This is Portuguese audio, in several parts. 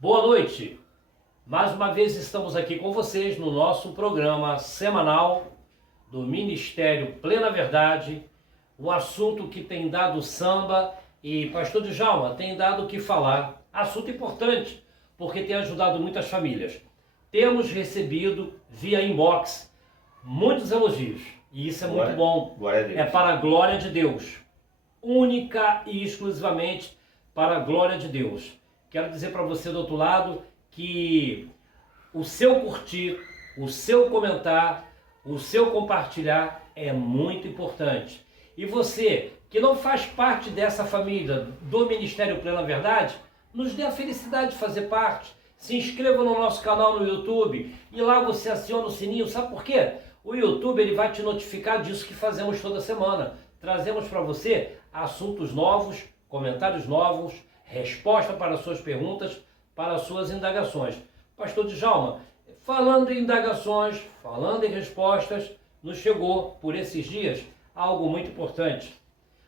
Boa noite! Mais uma vez estamos aqui com vocês no nosso programa semanal do Ministério Plena Verdade, um assunto que tem dado samba e Pastor Djalma tem dado o que falar. Assunto importante, porque tem ajudado muitas famílias. Temos recebido via inbox muitos elogios e isso é muito bom. Glória a Deus. É para a glória de Deus, única e exclusivamente para a glória de Deus. Quero dizer para você do outro lado que o seu curtir, o seu comentar, o seu compartilhar é muito importante. E você que não faz parte dessa família do Ministério Plena Verdade, nos dê a felicidade de fazer parte. Se inscreva no nosso canal no YouTube e lá você aciona o sininho. Sabe por quê? O YouTube ele vai te notificar disso que fazemos toda semana. Trazemos para você assuntos novos, comentários novos, resposta para as suas perguntas, para as suas indagações. Pastor Djalma, falando em indagações, falando em respostas, nos chegou por esses dias algo muito importante.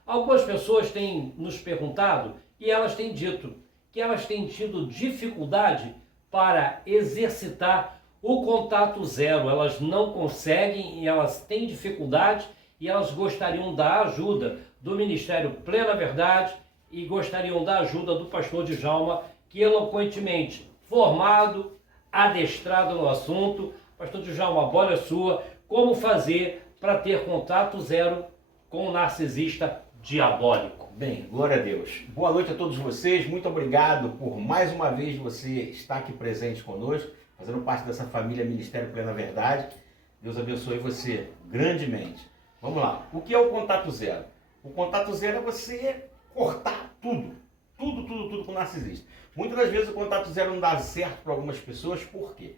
Algumas pessoas têm nos perguntado e elas têm dito que elas têm tido dificuldade para exercitar o contato zero. Elas não conseguem e elas têm dificuldade e elas gostariam da ajuda do Ministério Plena Verdade e gostariam da ajuda do pastor Djalma, que eloquentemente formado, adestrado no assunto. Pastor Djalma, a bola é sua. Como fazer para ter contato zero com o narcisista diabólico? Bem, glória a Deus. Boa noite a todos vocês. Muito obrigado por mais uma vez você estar aqui presente conosco, fazendo parte dessa família Ministério Plena Verdade. Deus abençoe você grandemente. Vamos lá. O que é o contato zero? O contato zero é você cortar tudo com o narcisista. Muitas das vezes o contato zero não dá certo para algumas pessoas. Por quê?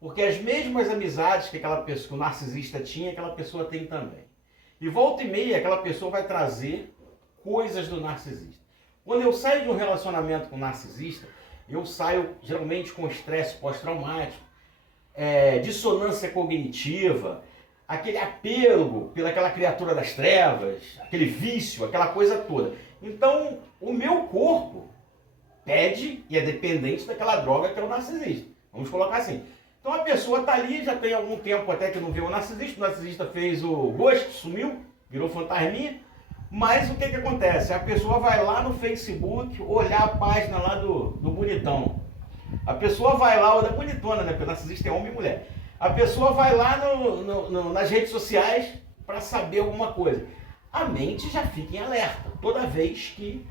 Porque as mesmas amizades que aquela pessoa, que o narcisista tinha, aquela pessoa tem também. E volta e meia, aquela pessoa vai trazer coisas do narcisista. Quando eu saio de um relacionamento com o narcisista, eu saio geralmente com estresse pós-traumático, dissonância cognitiva, aquele apego pelaquela criatura das trevas, aquele vício, aquela coisa toda. Então, o meu corpo pede e é dependente daquela droga que é o narcisista. Vamos colocar assim. Então a pessoa está ali, já tem algum tempo até que não vê o narcisista fez o gosto, sumiu, virou fantasminha. Mas o que acontece? A pessoa vai lá no Facebook olhar a página lá do bonitão. A pessoa vai lá, ou da bonitona, né? Porque o narcisista é homem e mulher. A pessoa vai lá nas redes sociais para saber alguma coisa. A mente já fica em alerta toda vez que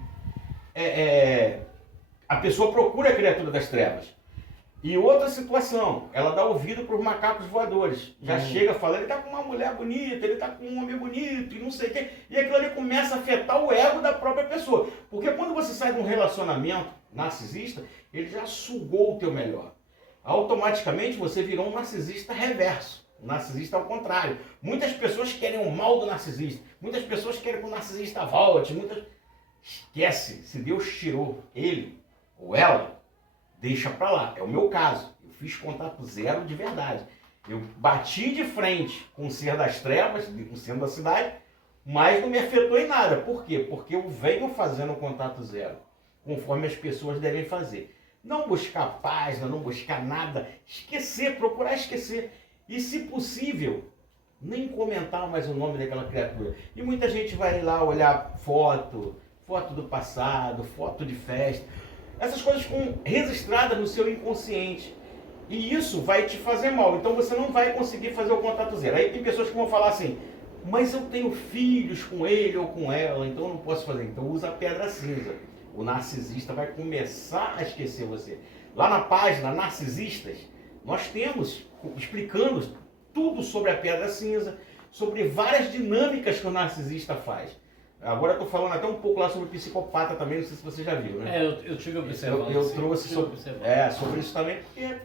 a pessoa procura a criatura das trevas. E outra situação, ela dá ouvido para os macacos voadores. Já chega falando, ele está com uma mulher bonita, ele está com um homem bonito e não sei o quê. E aquilo ali começa a afetar o ego da própria pessoa. Porque quando você sai de um relacionamento narcisista, ele já sugou o teu melhor. Automaticamente você virou um narcisista reverso. Um narcisista ao contrário. Muitas pessoas querem o mal do narcisista. Muitas pessoas querem que o narcisista volte. Esquece, se Deus tirou ele ou ela, deixa pra lá. É o meu caso. Eu fiz contato zero de verdade. Eu bati de frente com o ser das trevas, com o ser da cidade, mas não me afetou em nada. Por quê? Porque eu venho fazendo contato zero, conforme as pessoas devem fazer. Não buscar página, não buscar nada. Esquecer, procurar esquecer. E, se possível, nem comentar mais o nome daquela criatura. E muita gente vai lá olhar foto do passado, foto de festa. Essas coisas ficam registradas no seu inconsciente. E isso vai te fazer mal. Então você não vai conseguir fazer o contato zero. Aí tem pessoas que vão falar assim, mas eu tenho filhos com ele ou com ela, então eu não posso fazer. Então usa a pedra cinza. O narcisista vai começar a esquecer você. Lá na página Narcisistas, nós temos explicando tudo sobre a pedra cinza, sobre várias dinâmicas que o narcisista faz. Agora eu estou falando até um pouco lá sobre psicopata também, não sei se você já viu, né? Eu tive observando. Eu trouxe sobre isso também, porque,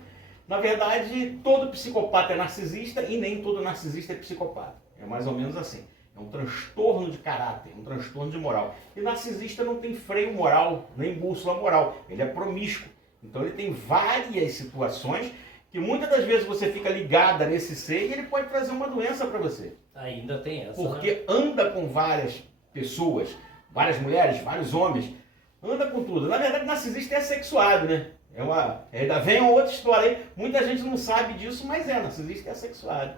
na verdade, todo psicopata é narcisista e nem todo narcisista é psicopata. É mais ou menos assim. É um transtorno de caráter, um transtorno de moral. E narcisista não tem freio moral, nem bússola moral. Ele é promíscuo. Então ele tem várias situações que muitas das vezes você fica ligada nesse ser e ele pode trazer uma doença para você. Ainda tem essa, porque anda com várias pessoas, várias mulheres, vários homens, anda com tudo. Na verdade, narcisista é assexuado, né? Ainda vem uma outra história aí. Muita gente não sabe disso, mas narcisista é assexuado.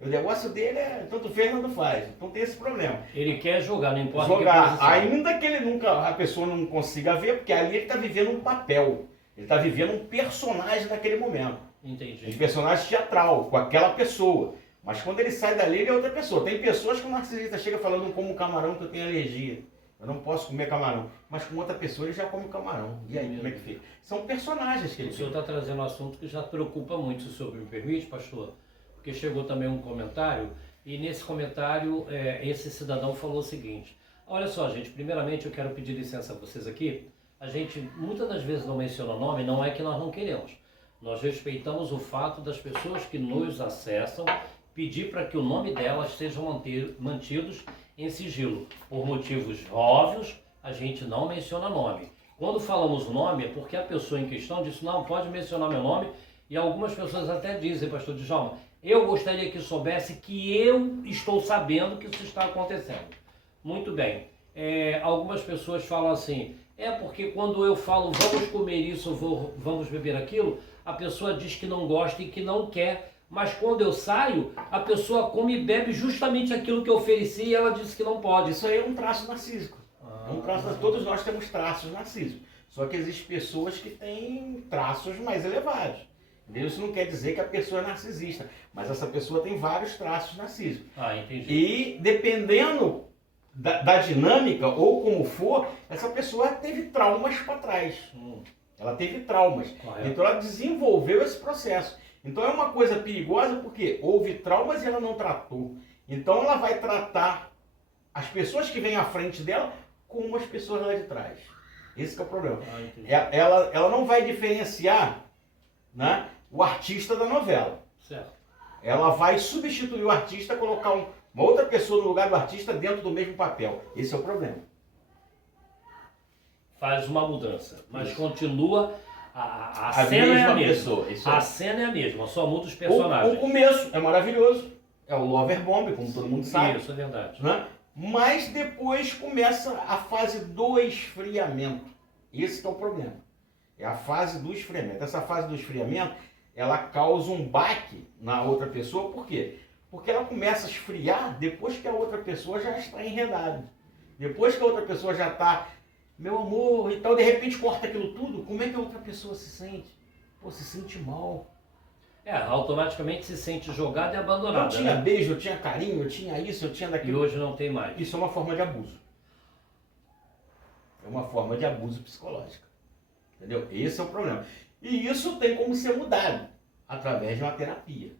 O negócio dele é tanto fez, tanto faz. Então tem esse problema. Ele quer jogar, não importa Jogar, que ainda que a pessoa não consiga ver, porque ali ele está vivendo um papel. Ele está vivendo um personagem naquele momento. Entendi. Um personagem teatral, com aquela pessoa. Mas quando ele sai dali, ele é outra pessoa. Tem pessoas que o narcisista chega falando, não como camarão que eu tenho alergia. Eu não posso comer camarão. Mas com outra pessoa ele já come camarão. E aí, como é que fica? São personagens que ele O senhor está trazendo um assunto que já preocupa muito, se o senhor me permite, pastor? Porque chegou também um comentário, e nesse comentário esse cidadão falou o seguinte: olha só, gente, primeiramente eu quero pedir licença a vocês aqui. A gente muitas das vezes não menciona o nome, não é que nós não queremos. Nós respeitamos o fato das pessoas que nos acessam pedir para que o nome delas sejam mantidos em sigilo. Por motivos óbvios, a gente não menciona nome. Quando falamos o nome é porque a pessoa em questão disse, não, pode mencionar meu nome, e algumas pessoas até dizem, pastor Djalma, eu gostaria que soubesse que eu estou sabendo que isso está acontecendo. Muito bem. Algumas pessoas falam assim, porque quando eu falo vamos comer isso, vamos beber aquilo, a pessoa diz que não gosta e que não quer, mas quando eu saio, a pessoa come e bebe justamente aquilo que eu ofereci e ela disse que não pode. Isso aí é um traço narcísico. Todos nós temos traços narcísicos. Só que existem pessoas que têm traços mais elevados. Isso não quer dizer que a pessoa é narcisista, mas essa pessoa tem vários traços narcísicos. Entendi. E dependendo da dinâmica ou como for, essa pessoa teve traumas para trás. Ela teve traumas. Correto. Então ela desenvolveu esse processo. Então é uma coisa perigosa porque houve traumas e ela não tratou. Então ela vai tratar as pessoas que vêm à frente dela como as pessoas lá de trás. Esse que é o problema. Ela não vai diferenciar, né, o artista da novela. Certo. Ela vai substituir o artista, colocar uma outra pessoa no lugar do artista dentro do mesmo papel. Esse é o problema. Faz uma mudança, mas continua a cena mesma é a mesma. Pessoa, isso a cena é a mesma, só muda os personagens. O começo é maravilhoso, é o Lover Bomb, como todo mundo sabe. Isso é verdade. Né? Mas depois começa a fase do esfriamento. Esse que é o problema. É a fase do esfriamento. Essa fase do esfriamento, ela causa um baque na outra pessoa. Por quê? Porque ela começa a esfriar depois que a outra pessoa já está enredada. Depois que a outra pessoa já está, meu amor, e tal, de repente corta aquilo tudo, como é que a outra pessoa se sente? Pô, se sente mal. Automaticamente se sente jogada e abandonada. Eu tinha beijo, eu tinha carinho, eu tinha isso, eu tinha daquilo. E hoje não tem mais. Isso é uma forma de abuso. É uma forma de abuso psicológico. Entendeu? Esse é o problema. E isso tem como ser mudado através de uma terapia.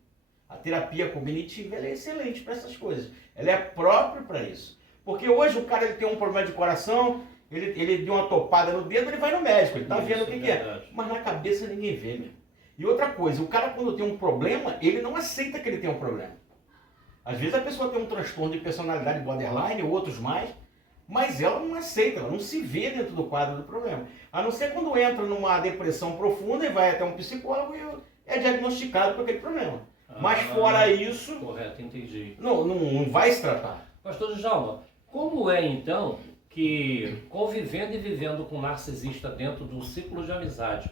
A terapia cognitiva ela é excelente para essas coisas. Ela é própria para isso. Porque hoje o cara ele tem um problema de coração, ele deu uma topada no dedo, ele vai no médico, ele está vendo o que é. Mas na cabeça ninguém vê, meu. E outra coisa, o cara quando tem um problema, ele não aceita que ele tem um problema. Às vezes a pessoa tem um transtorno de personalidade borderline, outros mais, mas ela não aceita, ela não se vê dentro do quadro do problema. A não ser quando entra numa depressão profunda e vai até um psicólogo e é diagnosticado com aquele problema. Mas fora isso, correto, entendi. Não vai se tratar. Pastor Djalma, como é então que convivendo e vivendo com um narcisista dentro de um ciclo de amizade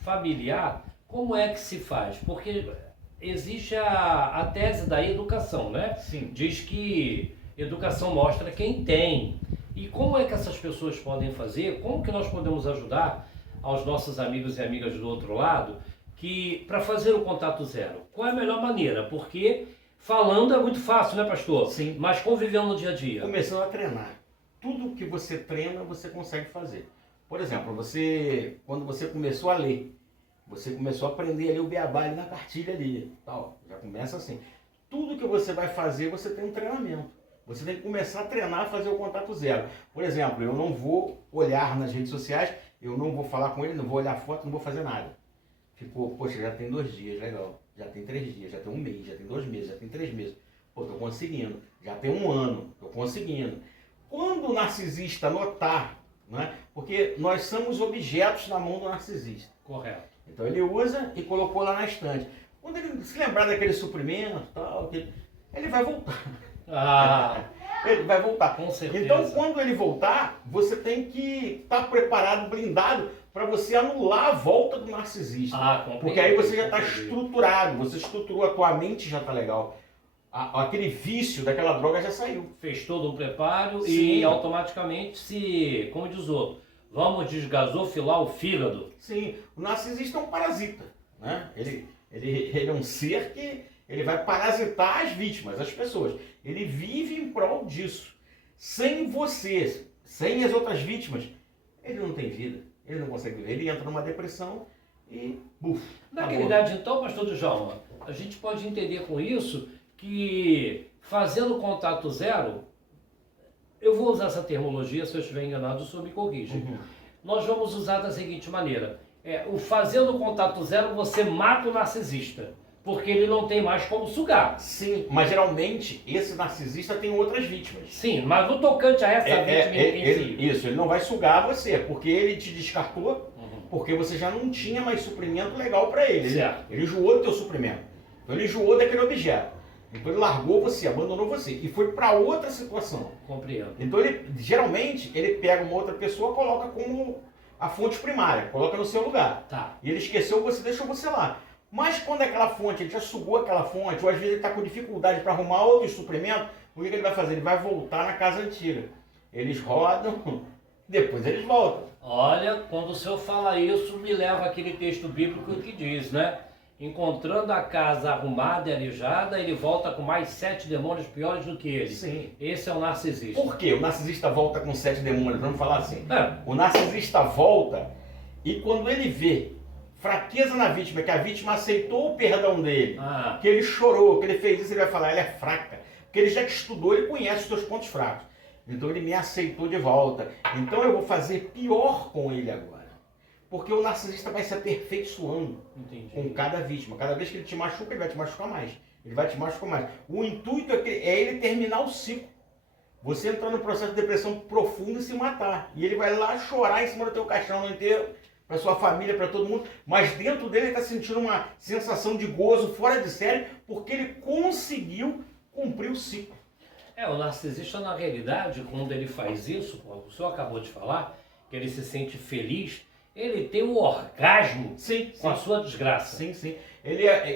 familiar, como é que se faz? Porque existe a tese da educação, né? Sim. Diz que educação mostra quem tem. E como é que essas pessoas podem fazer? Como que nós podemos ajudar aos nossos amigos e amigas do outro lado para fazer o contato zero? Qual é a melhor maneira? Porque falando é muito fácil, né, pastor? Sim. Mas convivendo no dia a dia. Começando a treinar. Tudo que você treina, você consegue fazer. Por exemplo, quando você começou a ler, você começou a aprender ali o beabá ali na cartilha ali, tal. Já começa assim. Tudo que você vai fazer, você tem um treinamento. Você tem que começar a treinar, a fazer o contato zero. Por exemplo, eu não vou olhar nas redes sociais, eu não vou falar com ele, não vou olhar foto, não vou fazer nada. Ficou, poxa, já tem 2 dias, legal. Já tem 3 dias, já tem 1 mês, já tem 2 meses, já tem 3 meses. Pô, tô conseguindo. Já tem 1 ano, tô conseguindo. Quando o narcisista notar, né? Porque nós somos objetos na mão do narcisista. Correto. Então ele usa e colocou lá na estante. Quando ele se lembrar daquele suprimento, tal, ele vai voltar. ele vai voltar. Com certeza. Então, quando ele voltar, você tem que estar preparado, blindado, para você anular a volta do narcisista. Porque aí você já está estruturado, você estruturou, a tua mente já está legal. Aquele vício daquela droga já saiu. Fez todo um preparo. Sim. E automaticamente se, como diz o outro, vamos desgasofilar o fígado. Sim, o narcisista é um parasita, né? Ele é um ser que ele vai parasitar as vítimas, as pessoas. Ele vive em prol disso. Sem você, sem as outras vítimas, ele não tem vida, ele não consegue viver. Ele entra numa depressão e buf. Na acabou. realidade, então, pastor Djalma, a gente pode entender com isso que fazendo contato zero, eu vou usar essa terminologia, se eu estiver enganado, o senhor me corrige. Uhum. Nós vamos usar da seguinte maneira, o fazendo contato zero, você mata o narcisista, porque ele não tem mais como sugar. Sim, mas geralmente esse narcisista tem outras vítimas. Sim, mas no tocante a essa vítima em si. Isso, ele não vai sugar você, porque ele te descartou, porque você já não tinha mais suprimento legal para ele. Certo. Ele enjoou do teu suprimento. Então ele enjoou daquele objeto. Então ele largou você, abandonou você e foi para outra situação. Compreendo. Então ele, geralmente, ele pega uma outra pessoa, coloca como a fonte primária, coloca no seu lugar. Tá. E ele esqueceu você, deixou você lá. Mas quando aquela fonte, ele já sugou aquela fonte, ou às vezes ele está com dificuldade para arrumar outro suprimento, o que ele vai fazer? Ele vai voltar na casa antiga. Eles rodam, depois eles voltam. Olha, quando o senhor fala isso, me leva aquele texto bíblico que diz, né? Encontrando a casa arrumada e arejada, ele volta com mais 7 demônios piores do que ele. Sim. Esse é o narcisista. Por quê? O narcisista volta com 7 demônios, vamos falar assim. É. O narcisista volta e quando ele vê fraqueza na vítima, que a vítima aceitou o perdão dele, que ele chorou, que ele fez isso, ele vai falar, ela é fraca. Porque ele já que estudou, ele conhece os seus pontos fracos. Então ele me aceitou de volta. Então eu vou fazer pior com ele agora. Porque o narcisista vai se aperfeiçoando. Entendi. Com cada vítima. Cada vez que ele te machuca, ele vai te machucar mais. Ele vai te machucar mais. O intuito é ele terminar o ciclo. Você entrar no processo de depressão profunda e se matar. E ele vai lá chorar em cima do teu caixão no enterro, para sua família, para todo mundo. Mas dentro dele ele está sentindo uma sensação de gozo fora de série, porque ele conseguiu cumprir o ciclo. O narcisista, na realidade, quando ele faz isso, como o senhor acabou de falar, que ele se sente feliz, ele tem um orgasmo com a sua desgraça. Sim, sim.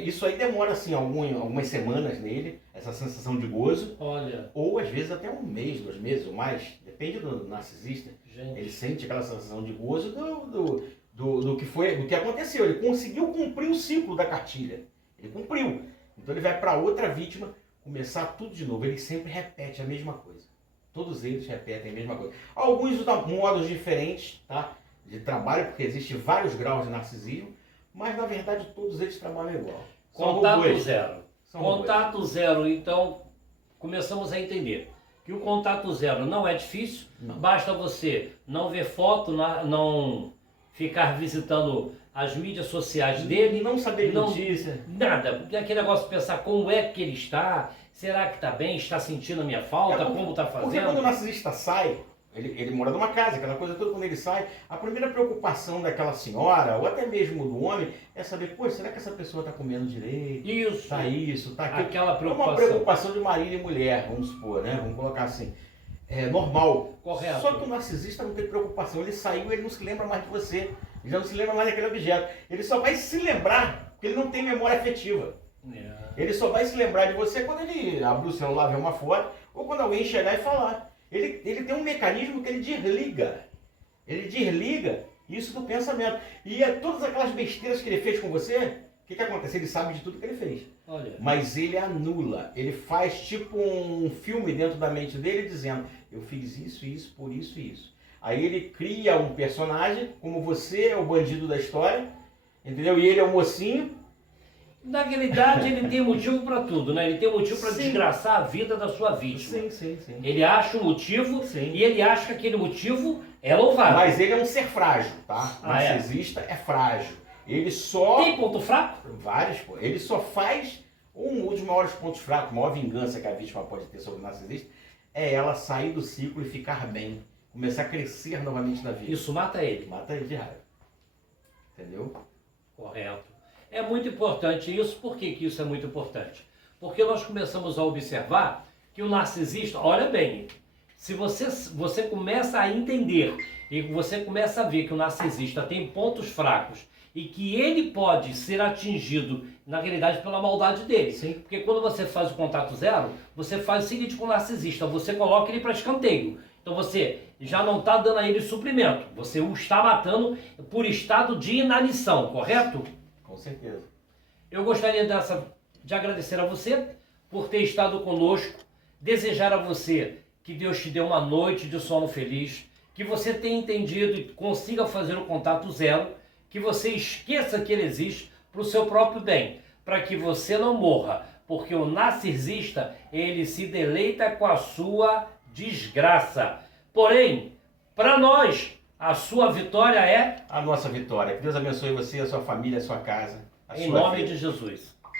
Isso aí demora assim, algumas semanas nele, essa sensação de gozo. Olha. Ou às vezes até um mês, 2 meses ou mais, depende do narcisista. Gente. Ele sente aquela sensação de gozo do que aconteceu. Ele conseguiu cumprir o ciclo da cartilha. Ele cumpriu. Então ele vai para outra vítima começar tudo de novo. Ele sempre repete a mesma coisa. Todos eles repetem a mesma coisa. Alguns usam modos diferentes, tá? De trabalho, porque existem vários graus de narcisismo, mas na verdade todos eles trabalham igual. Contato zero. São Contato zero, então, começamos a entender que o contato zero não é difícil, basta você não ver foto, não ficar visitando as mídias sociais dele. Não saber notícia. Nada, porque aquele negócio de pensar como é que ele está, será que está bem, está sentindo a minha falta, como está fazendo. Porque quando o narcisista sai, ele mora numa casa, aquela coisa toda, quando ele sai, a primeira preocupação daquela senhora, ou até mesmo do homem, é saber, pô, será que essa pessoa está comendo direito? Isso. Tá aquilo. Aquela preocupação. É uma preocupação de marido e mulher, vamos supor, né? Vamos colocar assim. É normal. Correto. Só que o narcisista não tem preocupação. Ele saiu, ele não se lembra mais de você. Ele já não se lembra mais daquele objeto. Ele só vai se lembrar, porque ele não tem memória afetiva. Ele só vai se lembrar de você quando ele abrir o celular, ver uma foto, ou quando alguém chegar e falar. Ele tem um mecanismo que ele desliga. Ele desliga isso do pensamento. E todas aquelas besteiras que ele fez com você, o que acontece? Ele sabe de tudo que ele fez. Olha. Mas ele anula. Ele faz tipo um filme dentro da mente dele dizendo, eu fiz isso, isso, por isso e isso. Aí ele cria um personagem, como você é o bandido da história, entendeu? E ele é o mocinho. Na realidade, ele tem motivo para tudo, né? Ele tem motivo para desgraçar a vida da sua vítima. Sim. Ele acha um motivo e ele acha que aquele motivo é louvável. Mas ele é um ser frágil, tá? O narcisista é frágil. Ele só... Tem ponto fraco? Vários, pô. Ele só faz... Um dos maiores pontos fracos, a maior vingança que a vítima pode ter sobre o narcisista é ela sair do ciclo e ficar bem. Começar a crescer novamente na vida. Isso mata ele. Mata ele de raiva. Entendeu? Correto. É muito importante isso. Por que isso é muito importante? Porque nós começamos a observar que o narcisista, olha bem, se você começa a entender e você começa a ver que o narcisista tem pontos fracos e que ele pode ser atingido, na realidade, pela maldade dele. Sim. Porque quando você faz o contato zero, você faz o seguinte com o narcisista, você coloca ele para escanteio. Então você já não está dando a ele suprimento, você o está matando por estado de inanição, correto? Com certeza. Eu gostaria de agradecer a você por ter estado conosco, desejar a você que Deus te dê uma noite de sono feliz, que você tenha entendido e consiga fazer o contato zero, que você esqueça que ele existe para o seu próprio bem, para que você não morra, porque o narcisista, ele se deleita com a sua desgraça. Porém, para nós, a sua vitória é... A nossa vitória. Que Deus abençoe você, a sua família, a sua casa. Em nome de Jesus.